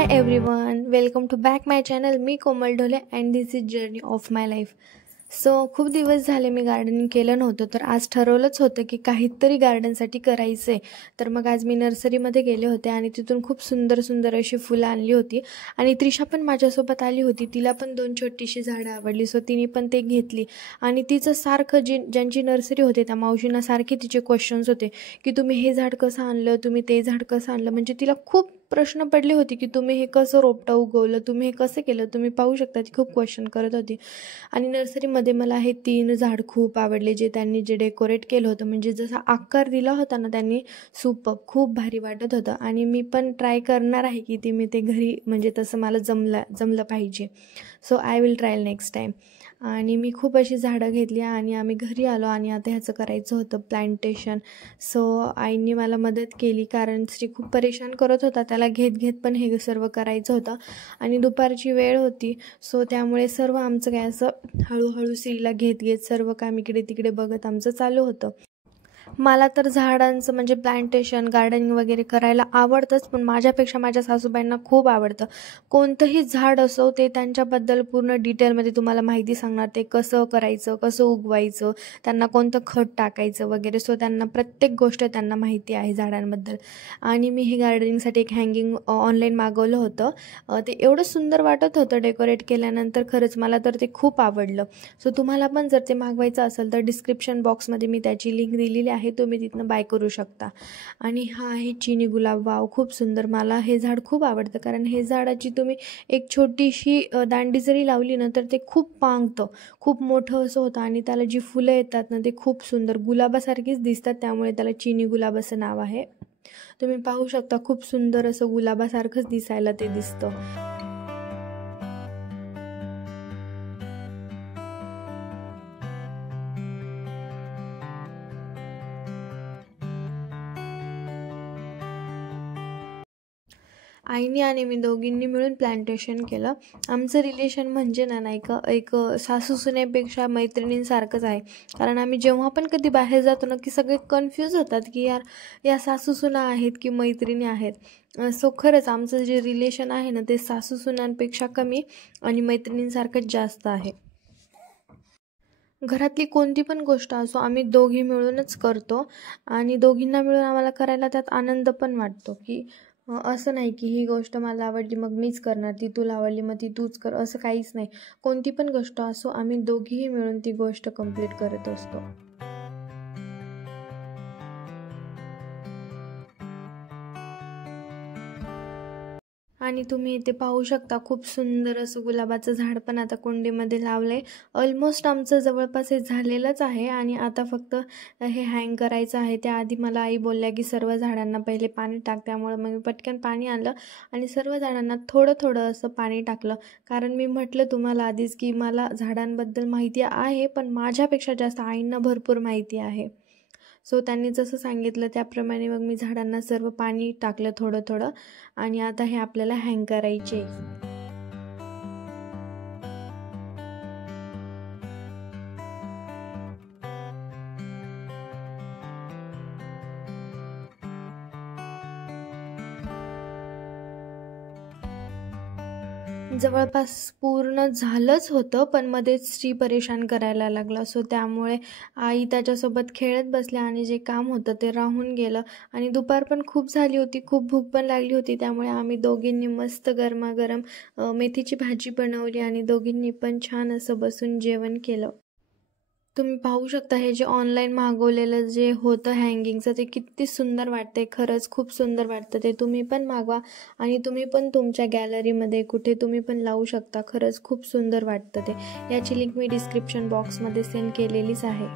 Hi everyone, welcome to back my channel. Me Komal Dhole and this is journey of my life. खूप दिवस झाले मी gardening केलं नव्हतं, तर आज ठरवलंच होतं की काहीतरी गार्डनसाठी करायचं आहे. तर मग आज मी नर्सरीमध्ये गेले होते आणि तिथून खूप सुंदर सुंदर अशी फुलं आणली होती आणि त्रिशा पण माझ्यासोबत आली होती. तिला पण 2 छोटीशी झाडं आवडली, सो तिने पण ते घेतली आणि तिचं सारखं ज्यांची नर्सरी होते त्या मावशींना सारखे तिचे क्वेश्चन्स होते की तुम्ही हे झाड कसं आणलं, तुम्ही ते झाड कसं आणलं. म्हणजे तिला खूप प्रश्न पडले होते की तुम्ही हे कसं रोपटं उगवलं, तुम्ही हे कसं केलं. तुम्ही पाहू शकता ती खूप क्वेश्चन करत होती. आणि नर्सरीमध्ये मला हे 3 झाड खूप आवडले, जे त्यांनी डेकोरेट केलं होतं. म्हणजे जसा आकार दिला होता ना त्यांनी, सुपर्ब, खूप भारी वाटत होतं. आणि मी पण ट्राय करणार आहे की मी ते घरी म्हणजे तसं मला जमलं पाहिजे. So I will try next time. आणि मी खूप अशी झाडं घेतली आणि आम्ही घरी आलो आणि आता ह्याचं करायचं होतं प्लांटेशन. सो आईंनी मला मदत केली, कारण श्री खूप परेशान करत होता त्याला घेत पण हे सर्व करायचं होतं आणि दुपारची वेळ होती. सो त्यामुळे सर्व आमचं काय असं हळूहळू श्रीला घेत सर्व काम इकडे तिकडे बघत आमचं चालू होतं. मला तर झाडांचं म्हणजे प्लांटेशन गार्डनिंग वगैरे करायला आवडतंच, पण माझ्यापेक्षा माझ्या सासूबाईंना खूप आवडतं. कोणतंही झाड असो ते त्यांच्याबद्दल पूर्ण डिटेलमध्ये तुम्हाला माहिती सांगणार, ते कसं करायचं, कसं उगवायचं, त्यांना कोणतं खत टाकायचं वगैरे. सो त्यांना प्रत्येक गोष्ट त्यांना माहिती आहे झाडांबद्दल. आणि मी हे गार्डनिंगसाठी एक हँगिंग ऑनलाईन मागवलं होतं. ते एवढं सुंदर वाटत होतं डेकोरेट केल्यानंतर, खरंच मला तर ते खूप आवडलं. सो तुम्हाला पण जर ते मागवायचं असेल तर डिस्क्रिप्शन बॉक्समध्ये मी त्याची लिंक दिलेली आहे, तुम्ही तिथनं बाय करू शकता. आणि हा आहे चिनी गुलाब. वाव, खूप सुंदर. मला हे झाड खूप आवडतं, कारण हे झाडाची तुम्ही एक छोटीशी दांडी जरी लावली ना तर ते खूप पांगतं, खूप मोठं असं होतं. आणि त्याला जी फुलं येतात ना ते खूप सुंदर गुलाबासारखीच दिसतात, त्यामुळे त्याला चिनी गुलाब असं नाव आहे. तुम्ही पाहू शकता खूप सुंदर असं गुलाबासारखंच दिसायला ते दिसतं. आईनी आणि मी दोघींनी मिळून प्लांटेशन केलं. आमचं रिलेशन म्हणजे नाही का एक सासू सुनेपेक्षा मैत्रिणींसारखंच आहे. कारण आम्ही जेव्हा पण कधी बाहेर जातो ना की सगळे कन्फ्यूज होतात की यार या सासू सुना आहेत की मैत्रिणी आहेत. सो खरंच आमचं जे रिलेशन आहे ना ते सासू सुनांपेक्षा कमी आणि मैत्रिणींसारखंच जास्त आहे. घरातली कोणती पण गोष्ट असो आम्ही दोघी मिळूनच करतो आणि दोघींना मिळून आम्हाला करायला त्यात आनंद पण वाटतो. की असं नाही की ही गोष्ट मला आवडली मग मीच करणार, ती तुला आवडली मग ती तूच कर, असं काहीच नाही. कोणती पण गोष्ट असो आम्ही दोघीही मिळून ती गोष्ट कंप्लीट करत असतो. आणि तुम्ही इथे पाहू शकता खूप सुंदर असं गुलाबाचं झाड पण आता कुंडीमध्ये लावलंय. ऑलमोस्ट आमचं जवळपास हे झालेलंच आहे आणि आता फक्त हे हँग करायचं आहे. त्याआधी मला आई बोलल्या की सर्व झाडांना पहिले पाणी टाक, त्यामुळे मग मी पटकन पाणी आणलं आणि सर्व झाडांना थोडं थोडं असं पाणी टाकलं. कारण मी म्हटलं तुम्हाला आधीच की मला झाडांबद्दल माहिती आहे, पण माझ्यापेक्षा जास्त आईंना भरपूर माहिती आहे. सो त्यांनी जसं सांगितलं त्याप्रमाणे मग मी झाडांना सर्व पाणी टाकलं थोडं थोडं आणि आता हे आपल्याला हँग करायचे. जवळपास पूर्ण झालंच होतं, पण मध्येच श्री परेशान करायला लागला. सो त्यामुळे आई त्याच्यासोबत खेळत बसल्या आणि जे काम होतं ते राहून गेलं. आणि दुपार पण खूप झाली होती, खूप भूक पण लागली होती, त्यामुळे आम्ही दोघींनी मस्त गरमागरम मेथीची भाजी बनवली आणि दोघींनी पण छान असं बसून जेवण केलं. तुम्ही पाहू शकता हे जे ऑनलाईन मागवलेलं जे होतं हँगिंगचं ते किती सुंदर वाटतंय. खरंच खूप सुंदर वाटतं ते. तुम्ही पण मागवा आणि तुम्ही पण तुमच्या गॅलरीमध्ये कुठे तुम्ही पण लावू शकता. खरंच खूप सुंदर वाटतं ते. याची लिंक मी डिस्क्रिप्शन बॉक्समध्ये सेंड केलेलीच आहे.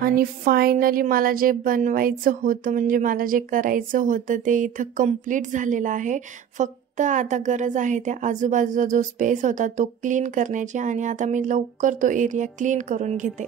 आणि फायनली मला जे बनवायचं होतं म्हणजे मला जे करायचं होतं ते इथं कंप्लीट झालेलं आहे. फक्त फक्त आता गरज आहे त्या आजूबाजूचा जो स्पेस होता तो क्लीन करण्याची, आणि आता मी लवकर तो एरिया क्लीन करून घेते.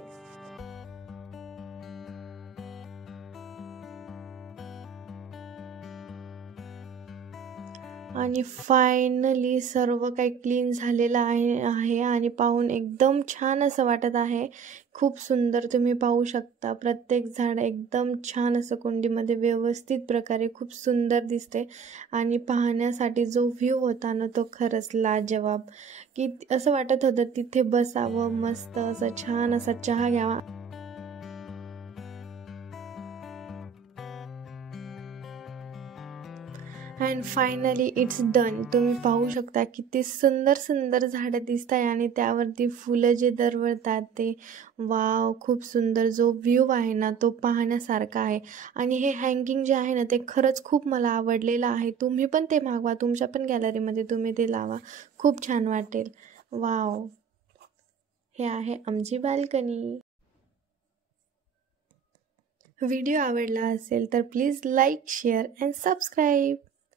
आणि फायनली सर्व काही क्लीन झालेलं आहे आणि पाहून एकदम छान असं वाटत आहे. खूप सुंदर तुम्ही पाहू शकता, प्रत्येक झाड एकदम छान असं कुंडीमध्ये व्यवस्थित प्रकारे खूप सुंदर दिसते. आणि पाहण्यासाठी जो व्ह्यू होता ना तो खरंच लाजवाब, की असं वाटत होतं तिथे बसावं, मस्त असं छान असा चहा घ्यावा. And finally it's done. तुम्ही पाहू शकता किती सुंदर सुंदर झाडं दिसत आहे आणि त्यावरती फुलं जे दरवळतात ते वाव, खूप सुंदर. जो व्ह्यू आहे ना तो पाहण्यासारखा आहे. आणि हे हँगिंग जे आहे ना ते खरंच खूप मला आवडलेलं आहे. तुम्ही पण ते मागवा, तुमच्या पण गॅलरीमध्ये तुम्ही ते लावा, खूप छान वाटेल. वाव, हे आहे आमची बाल्कनी. व्हिडिओ आवडला असेल तर please like, share and subscribe.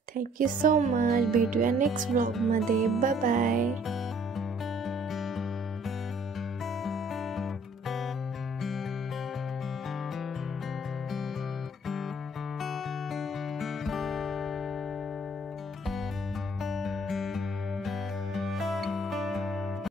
Thank you so much. भेटूया नेक्स्ट ब्लॉगमध्ये. Bye bye.